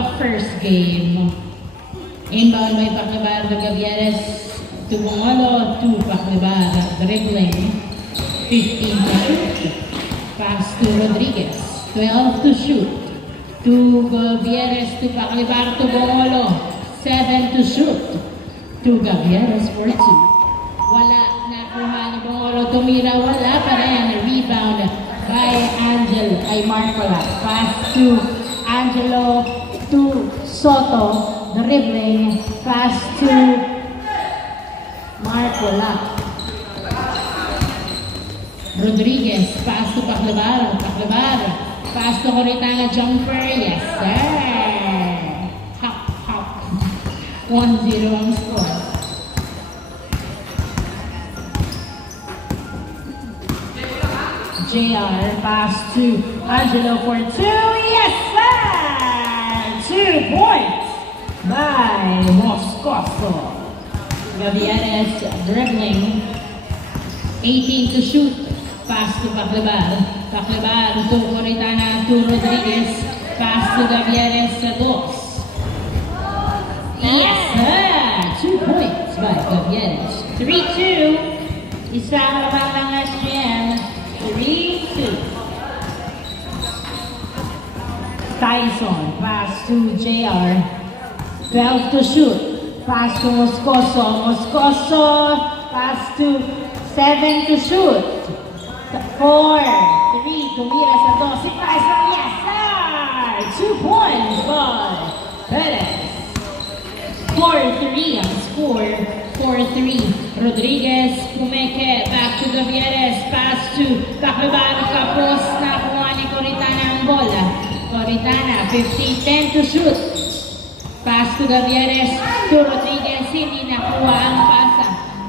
the first game. Inbound by Paclabar to Gavieres to Bongolo to Paclabar. Dribbling. 15 to shoot. Pass to Rodriguez. 12 to shoot. To Gavieres to Paclabar to Bongolo. 7 to shoot. To Gavieres for 2. Wala nakuha ni Bongolo. Tumira. Wala pa rin. Rebound by Marcola. Pass to Angelo to Soto. Dribbling. Pass to Marcola. Rodriguez. Pass to Paclabar. Pass to Coritana. Jumper. Yes, sir. Hop. 1-0 ang score. JR. Pass to Angelo for 2. Yes, sir. 2 points by Moscoso. Gavieres dribbling. 18 to shoot. Pass to Paclabar to Coritana to Rodriguez. Pass to Gavieres sa dos. Yes, sir. 2 points by Gavieres. 3-2. Isang labang ng SGM. 3-2. Tyson. Pass to JR. 12 to shoot. Pass to Moscoso. Pass to 7 to shoot. 4, 3, tumira sa 2. Si Tyson, yes sir! 2 points by Perez. 4-3 ang score. 4-3. Rodriguez, Pumeke, back to Gavieres. Pass to Paclabar. Kapos na kuha ni Coritana ang bola. Coritana, 15-10 to shoot. Pass to Gavieres to Rodriguez. Hindi nakuha ang pasa.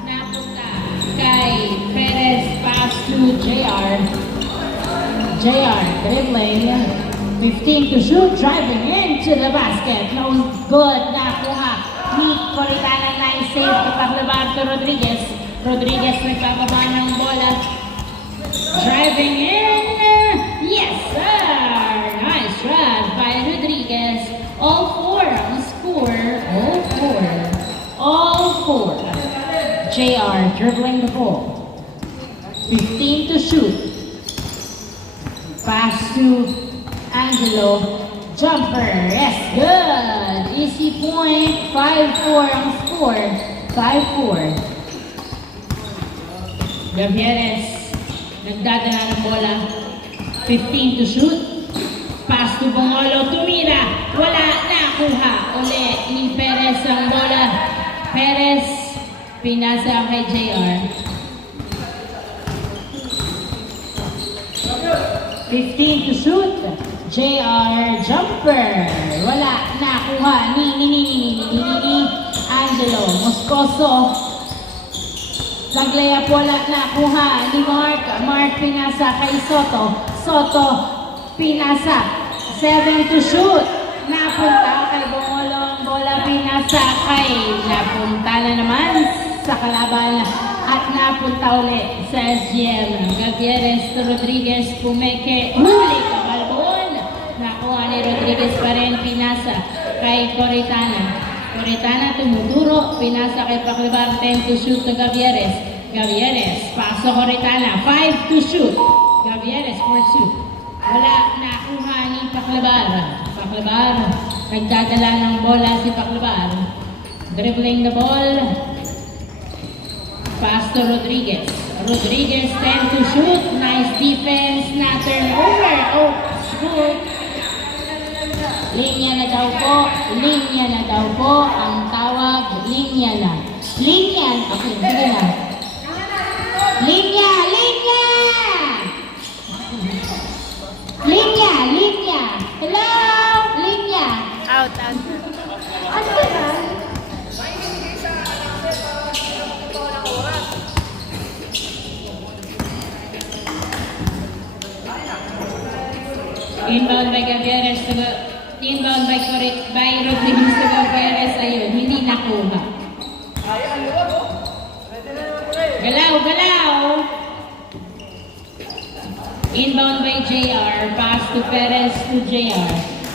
Napunta kay Perez. Pass to JR. Dribbling. 15 to shoot. Driving into the basket. No good. Nakuha ni Coritana. Nice save to Paclabar to Rodriguez. Rodriguez nagpapaba ng bola. Driving in. Yes, sir. Nice shot by Rodriguez. All 4 ang score. All 4. JR dribbling the ball. 15 to shoot. Pass to Angelo. Jumper. Yes, good. Easy point. 5-4 ang score. 5-4. Gavieres nagdadala ng bola. 15 to shoot. Pass to Bongolo. Tumira. Wala. Nakuha. Uli ni Perez ang bola. Perez. Pinasa kay JR. 15 to shoot. JR jumper. Wala. Nakuha ni Angelo. Moscoso. Naglayap wala. Nakuha ni Mark pinasa kay Soto. Pinasa. 7 to shoot. Napunta kay Bongolo ang bola. Pinasa kay. Napunta na naman sa kalaban at napunta ulit sa SGM. Gavieres to Rodriguez. Pumeke. Huli ka balbon. Nakuha ni Rodriguez pa rin. Pinasa kay Coritana. Tumuturo. Pinasa kay Paclabar. 10 to shoot to Gavieres. Paso Coritana. 5 to shoot. Gavieres for 2. Wala. Nakuha ni Paclabar. Nagdadala ng bola si Paclabar. Dribbling the ball. Pass to Rodriguez. 10 to shoot. Nice defense. Na turnover. Oh, shoot. Linya na daw po. Ang tawag, linya na. Okay, sige na. Linya. Hello, linya. Out. Ano ba? Inbound by Gavieres to inbound by Rodriguez to Gavieres. Ayun, hindi nakuha. Galaw! Inbound by JR. Pass to Perez to JR.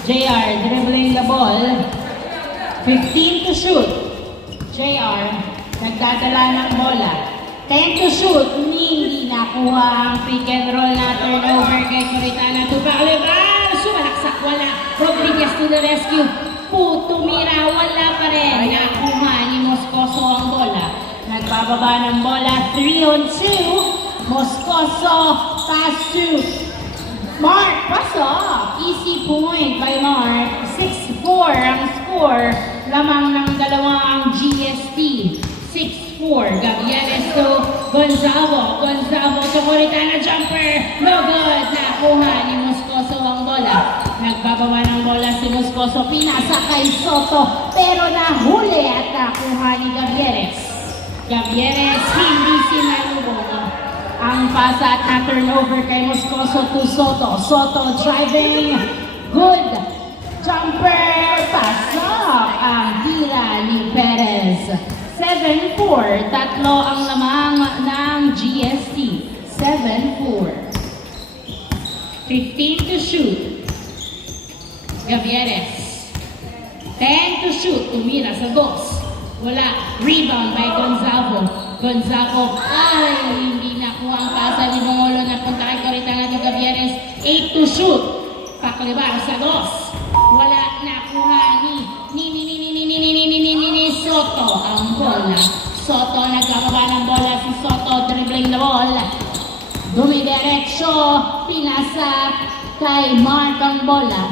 JR dribbling the ball. 15 to shoot. JR nagdadala ng bola. 10 to shoot. Hindi nakuha ang pick and roll na turnover kay Coritana. Tupakalibar! Sumalaksak, wala. Rodriguez to the rescue. Tumira, wala pa rin. Nakuha ni Moscoso ang bola. Nagbababa ng bola. 3-on-2. Moscoso pass to Mark. Pass off. Easy point by Mark. 6-4 ang score. Lamang ng dalawa ang GST. 6-4. Gavianes to Gonzalo. Gonzalo to Coritana jumper. No good. Nakuha ni Moscoso ang bola. Nagbababa ng bola si Moscoso. Pinasa kay Soto. Pero nahuli at nakuha ni Gavieres. Gavieres hindi sinalubong. Ang pasa at na-turnover kay Moscoso to Soto. Soto driving. Good. Jumper. Pasok ang tira ni Perez. 7-4. Tatlo ang lamang ng GST. 7-4. 15 to shoot. Gavieres. 10 to shoot. Tumira sa dos. Wala. Rebound by Gonzalo. Gonzalo ay hindi nakuha ang pasa ni Bongolo na punta kay Coritana to Gavieres. 8 to shoot. Paklibar sa dos. Wala nakuha ni Soto ang bola. Soto nagbababa ng bola si Soto dribbling the ball. Dumidiretso. Pinasa kay Mark ang bola.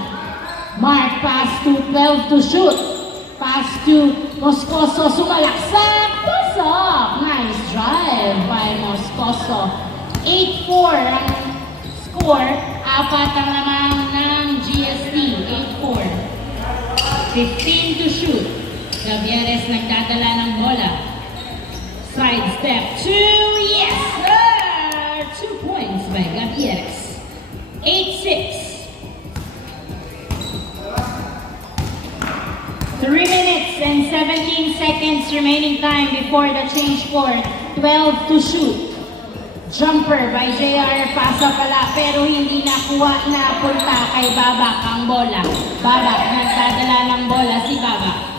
Mark pass to 12 to shoot. Pass to Moscoso. Sumalaksak. Pasok. Nice drive by Moscoso. 8-4 ang score. Apat ang lamang ng GST. 8-4. 15 to shoot. Gavieres nagdadala ng bola. Side step. 2. Yes, sir! 2 points by Gavieres. 8-6. 3 minutes and 17 seconds remaining time before the change court. 12 to shoot. Jumper by JR. Pasa pala pero hindi nakuha na punta kay Babak ang bola. Babak nagdadala ng bola si Babak.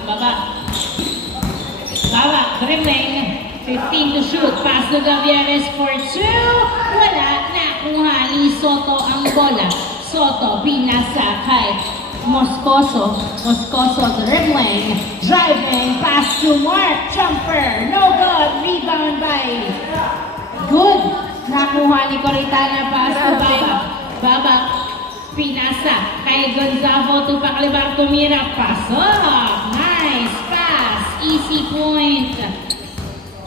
Babak dribbling. 15 to shoot. Pass to Gavieres for 2. Wala. Nakuha ni Soto ang bola. Soto pinasa kay Moscoso. Moscoso dribbling. Driving. Pass to Mark. Jumper. No good. Rebound by good. Nakuha ni Coritana. Pass to Babak. Babak. Pinasa kay Gonzalo to Paklibar. Tumira. Pasok. Nice pass. Easy point.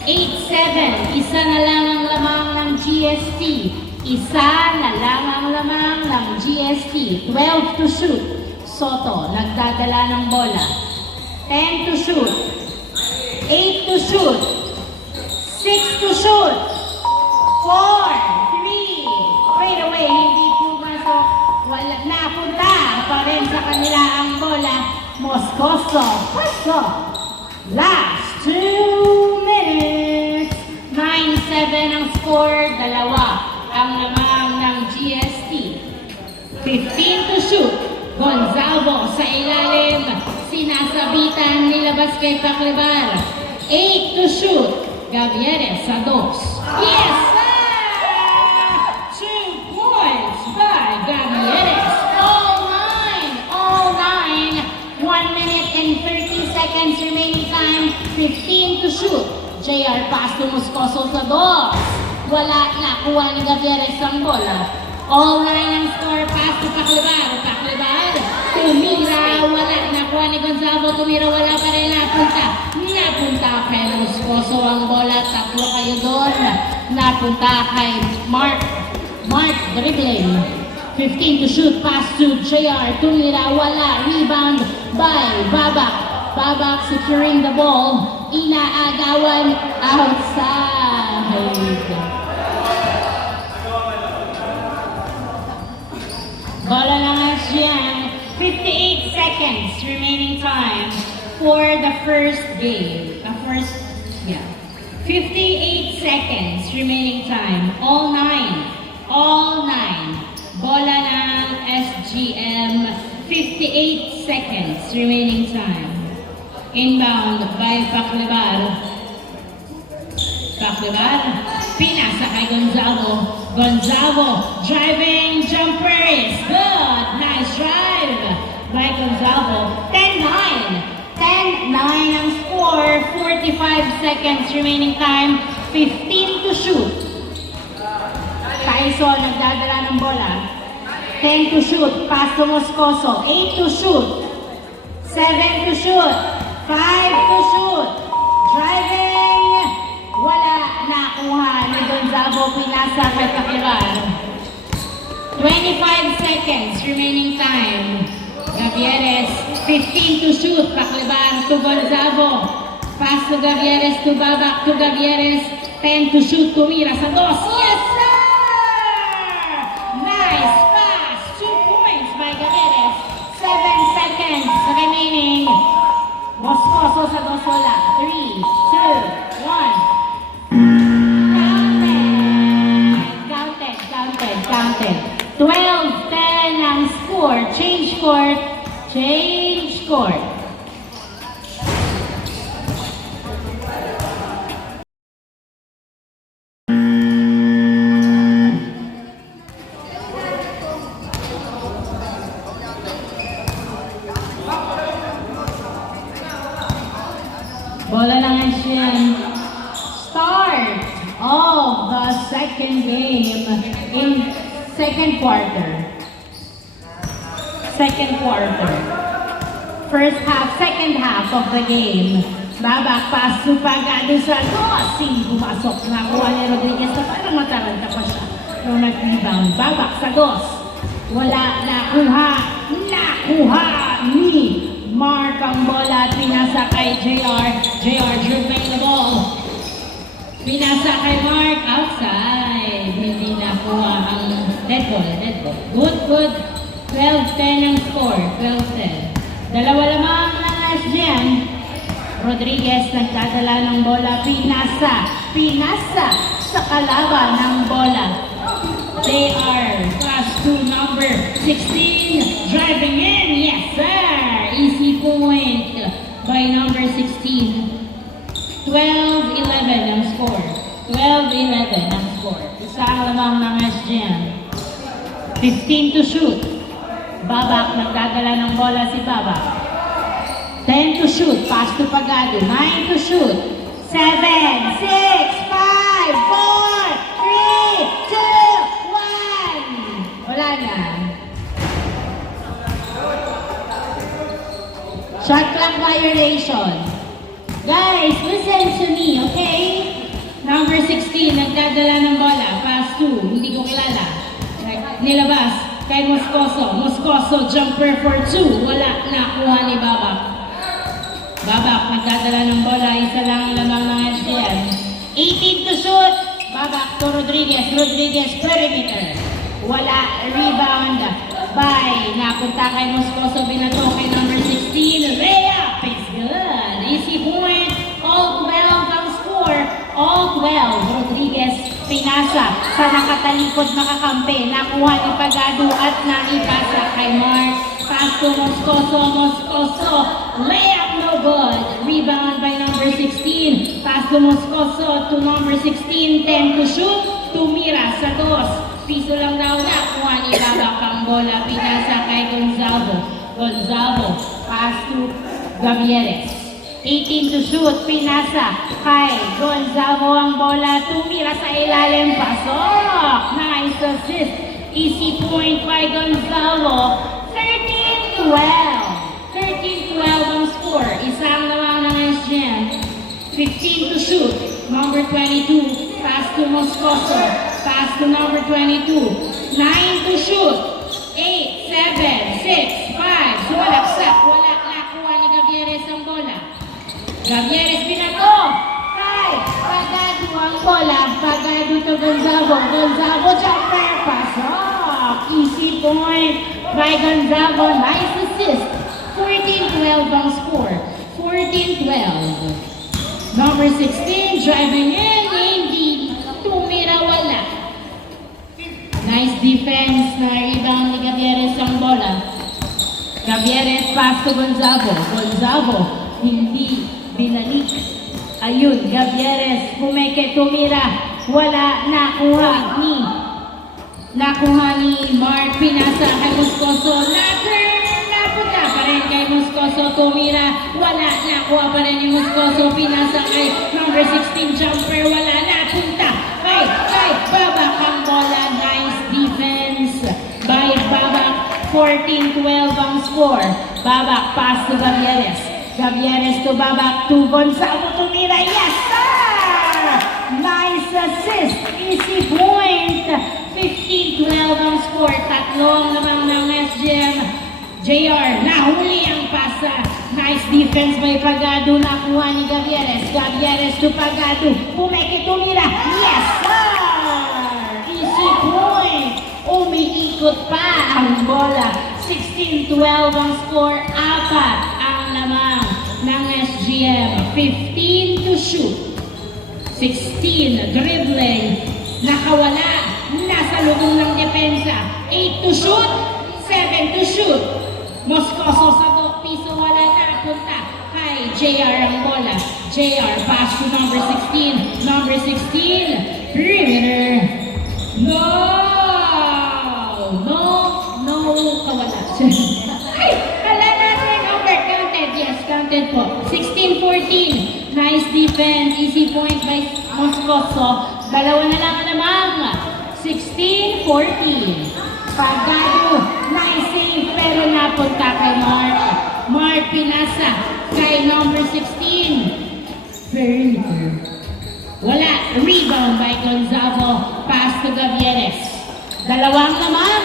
8-7. Isa na lang ang lamang ng GST. Isa na lang ang lamang ng GST. 12 to shoot. Soto, nagdadala ng bola. 10 to shoot. 8 to shoot. 6 to shoot. 4, 3. Straight away, hindi pumasok. Wala, napunta pa rin sa kanila ang bola. Moscoso, pasok. Last 2 minutes. 9-7 ang score. Dalawa ang lamang ng GST. 15 to shoot. Gonzalo sa ilalim. Sinasabitan nilabas kay Paklibar. 8 to shoot. Gavieres sa dos. Yes, sir! 2 points by Gavieres. All nine. 1 minute and 30 seconds remaining time. 15 to shoot. JR pass to Moscoso sa dos. Wala nakuha ni Gavieres ang bola. All nine ang score. Pass to Paklibar. Paklibar. Tumira. Wala nakuha ni Gonzalo. Tumira. Wala pa rin napunta. Napunta kay Moscoso ang bola. Tatlo kayo doon. Napunta kay Mark. Mark dribbling. 15 to shoot. Pass to JR. Tumira. Wala. Rebound by Babak. Babak securing the ball. Inaagawan outside. Bola ng SGN. 58 seconds remaining time for the first game. 58 seconds remaining time. All nine. Bola ng SGM. 58 seconds remaining time. Inbound by Paclebar. Paclebar, pinasa kay Gonzalo. Gonzalo, driving jumper is good. Nice drive by Gonzalo. 10-9. 10-9 ang score. 45 seconds remaining time. 15 to shoot. Kaiso nagdadala ng bola. 10 to shoot. Pass to Moscoso. 8 to shoot. 7 to shoot. 5 to shoot. Driving. Wala nakuha ni Gonzago. Pinasa kay Paclebar. 25 seconds remaining time. Gavieres. 15 to shoot. Paclebar to Gonzago. Pass to Gavieres to Babak to Gavieres. 10 to shoot. Tumira sa dos. Yes, sir! Nice pass. 2 points by Gavieres. 7 seconds remaining. Moscoso sa dos wala. 3, 2, 1. Counted. 12-10 ang score. Change court. Change court. Bola ng Asian. Start of the second game in second quarter. First half, second half of the game. Babak pass to Pagado sa Gossing. Pumasok na kuha ni Rodriguez na parang mataranta pa siya. Nung nag-rebound. Babak sa Goss. Wala nakuha. Nakuha ni Mark ang bola at pinasa kay JR. JR dribbling the ball. Pinasa kay Mark outside. Hindi nakuha ang dead ball. Good. 12-10 ang score. 12-10. Dalawa lamang ng SGM. Rodriguez nagdadala ng bola. Pinasa sa kalaban ng bola. JR pass to number 16. Driving in. Yes, sir. Easy point by number 16. 12-11 ang score. 12-11 ang score. Isang lamang ng SGM. 15 to shoot. Babak, nagdadala ng bola si Babak. 10 to shoot. Pass to Pagado. 9 to shoot. 7, 6, 5, 4, 3, 2, 1. Wala na. Shot clock violation. Guys, listen to me, okay? Number 16, nagdadala ng bola. Pass to, hindi ko kilala. Nilabas kay Moscoso. Moscoso, jumper for 2. Wala, nakuha ni Babak. Babak, nagdadala ng bola. Isa lang lamang ng SGM. 18 to shoot. Babak to Rodriguez. Rodriguez, perimeter. Wala, rebound by. Napunta kay Moscoso. Binato kay number 16. Layup is good. Easy point. All 12 ang score. All 12. Rodriguez pinasa sa nakatalikod na kakampi. Nakuha ni Pagado at naipasa kay Mark. Pass to Moscoso. Moscoso. Layup no good. Rebound by number 16. Pass to Moscoso to number 16. 10 to shoot. Tumira sa dos. Piso lang daw nakuha ni Babak ang bola. Pinasa kay Gonzalo. Gonzalo. Pass to Gavieres. 18 to shoot, pinasa kay Gonzalo ang bola, tumira sa ilalim, pasok! Nice assist, easy point by Gonzalo. 13-12. 13-12 ang score, isang lamang ng SGM. 15 to shoot, number 22, pass to Moscoso, pass to number 22. 9 to shoot, 8, 7, 6, 5, walaksak, wala nakuha ni Gavieres ang bola. Gavieres pinato. Kay Pagado ang bola. Pagado to Gonzago. Gonzago jumper. Pasok. Easy point by Gonzago. Nice assist. 14-12 ang score. 14-12. Number 16 driving in. Hindi tumira, wala. Nice defense na rebound ni Gavieres ang bola. Gavieres, pass to Gonzalo. Gonzalo, hindi binalik. Ayun, Gavieres, pumeke, tumira. Wala, nakuha ni Mark, pinasa kay Moscoso. Napunta pa rin kay Moscoso, tumira. Wala, nakuha pa rin ni Moscoso. Pinasa kay number 16, jumper. Wala, napunta kay Babak ang bola. Nice defense by Babak. 14-12 ang score. Babak, pass to Gavieres. Gavieres to Babak, to Gonzalo, tumira. Yes, sir! Nice assist. Easy point. 15-12 ang score. Tatlong lamang ng SGM. JR, nahuli ang pasa. Nice defense by Pagado. Nakuha ni Gavieres. Gavieres to Pagado. Pumeke, tumira. Yes, sir! Easy point. Umiikot pa ang bola. 16-12 ang score. Apat ang lamang ng SGM. 15 to shoot. 16 dribbling. Nakawala. Nasa lubong ng depensa. 8 to shoot. 7 to shoot. Moscoso sa piso. Wala na. Punta kay JR ang bola. JR pass to number 16. Number 16. Perimeter. No, kawala. Ay, kala natin over. Counted. Yes, counted po. 16-14. Nice defense. Easy point by Moscoso. Dalawa na lang namang. 16-14. Pagado. Nice save pero napunta kay Mark. Mark pinasa kay number 16. Perimeter. Wala. Rebound by Gonzalo. Pass to Gavieres. Dalawang naman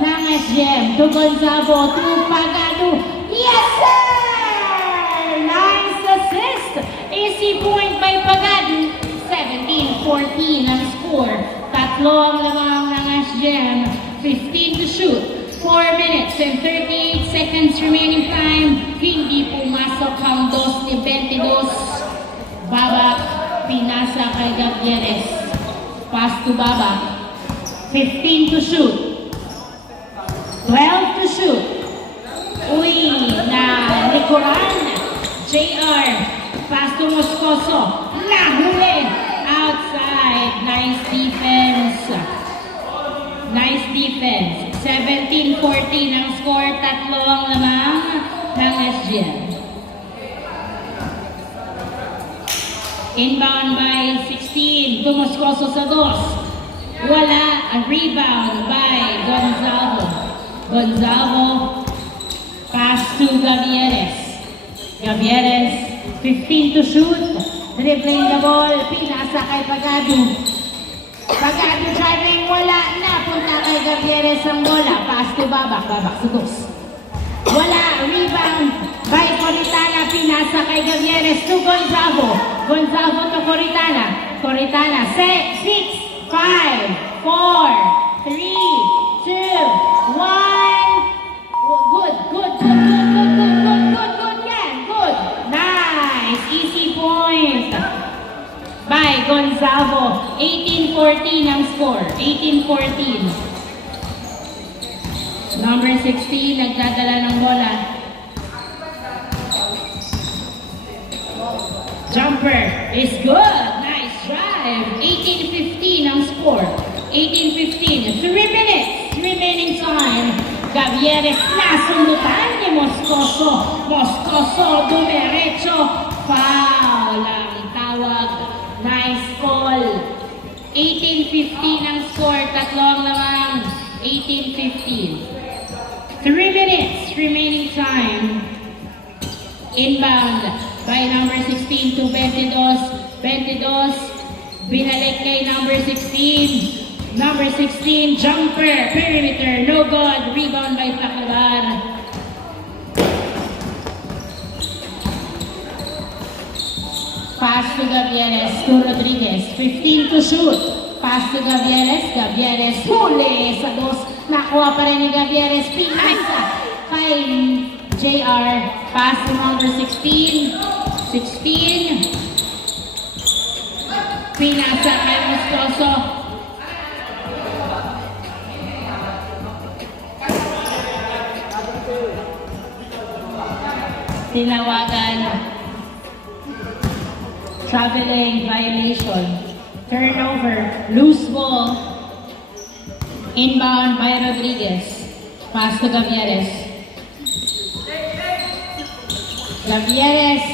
ng SGM. To Gonzalo. To Pagado. Yes, sir! Nice assist. Easy point by Pagado. 17-14 ang score. Tatlo ang lamang ng SGM. 15 to shoot. 4 minutes and 38 seconds remaining time. Hindi pumasok ang 2 ni 22. Babak. Pinasa kay Gavieres. Pass to Babak. 15 to shoot. 12 to shoot. Uy, na likuran. JR. Pass to Moscoso. Nahuli. Outside. Nice defense. Nice defense. 17-14 ang score. Tatlo ang lamang ng SGM. Inbound by 16. To Moscoso sa 2. Wala. A rebound by Gonzalo. Gonzalo. Pass to Gavieres. Gavieres. 15 to shoot. Dribbling the ball. Pinasa kay Pagado. Pagado driving. Wala. Napunta kay Gavieres ang bola. Pass to Babak. Babak sugos. Wala. Rebound by Coritana. Pinasa kay Gavieres to Gonzalo. Gonzalo to Coritana. Coritana. 6, 5, 4, 3, 2, 1. Good. Yan. Good. Nice. Easy point by Gonzalo. 18-14 ang score. 18-14. Number 16 nagdadala ng bola. Jumper is good. Nice drive. 18-15 ang score. 18-15. 3 minutes remaining time. Gavieres nasundutan ni Moscoso. Moscoso dumiretso. Foul ang tawag. Nice call. 18-15 ang score. Tatlo ang lamang. 18-15. 3 minutes remaining time. Inbound by number 16 to 22. 22. Binalik kay number 16. Number 16, jumper, perimeter, no good. Rebound by Taclabar. Pass to Gavieres, to Rodriguez. 15 to shoot. Pass to Gavieres. Gavieres, huli sa 2. Nakuha pa rin ni Gavieres. Pinasa kay JR. Pass to number 16. 16. Pinasa kay Moscoso. Tinawagan. Traveling violation. Turnover. Loose ball. Inbound by Rodriguez. Pass to Gavieres. Gavieres.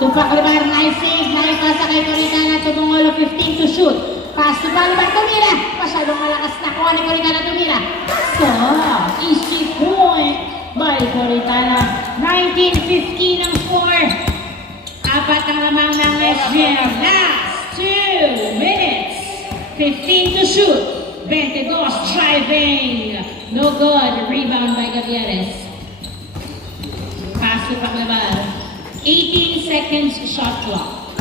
Tupak Ribar, nice save. Naipasa kay Coricana. Tubongolo, 15 to shoot. Pass to Balibar, tumira. Masyadong malakas na kuha ni Coricana, tumira. So, easy point by Coricana. 19-15 ang score. Apat ang lamang ng SGM. Last 2 minutes. 15 to shoot. 22 driving. No good. Rebound by Gavieres. Pass to Paclabar. 18 seconds shot clock.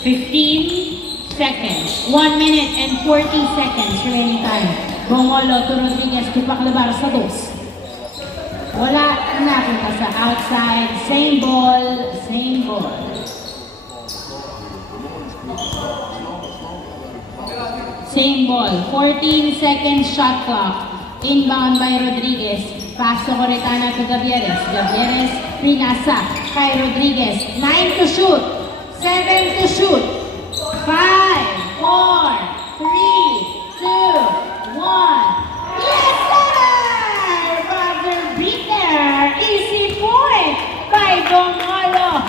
15 seconds. 1 minute and 40 seconds remaining time. Bongolo to Rodriguez to Paclabar sa dos. Wala na kita sa outside. Same ball. Same ball. Same ball. 14 seconds shot clock. Inbound by Rodriguez. Pass to Coricana to Gavieres. Gavieres, pinasa kay Rodriguez. 9 to shoot. 7 to shoot. 5, 4, 3, 2, 1. Yes, sir! Buzzer beater. Easy point by Bongolo.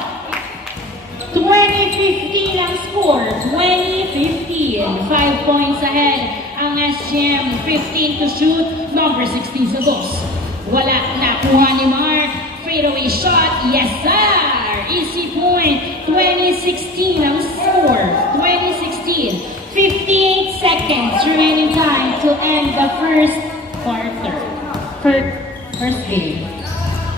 20-15 ang score. 20-15. 5 points ahead ang SGM. 15 to shoot. Number 16 sa dos. Wala nakuha ni Mark. Fadeaway shot. Yes, sir! Easy point. 20-16 ang score. 20-16. 58 seconds remaining time to end the first quarter. First game.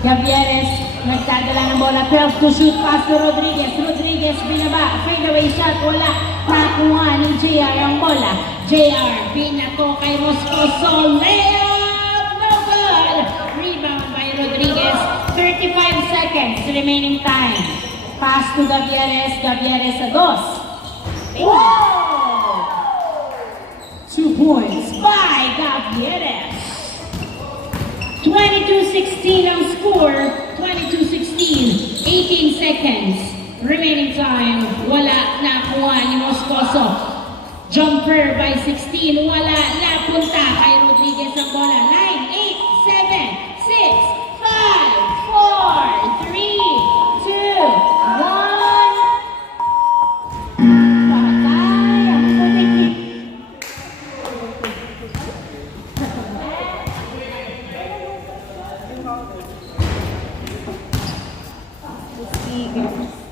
Gavieres nagdadala ng bola. 12 to shoot. Pass to Rodriguez. Rodriguez binaba. Fadeaway shot. Wala. Nakuha ni JR ang bola. JR binato kay Moscoso. Layup! No good! Rebound by Rodriguez. 35 seconds remaining time. Pass to Gavieres. Gavieres sa dos. Wow! 2 points by Gavieres. 22-16 ang score. 22-16. 18 seconds remaining time. Wala nakuha ni Moscoso. Jumper by 16. Wala napunta kay Rodriguez ang bola. 9, 8, 7, 6, 5, 4, 3, 2, 1. Patay ang pulitik. Eagles.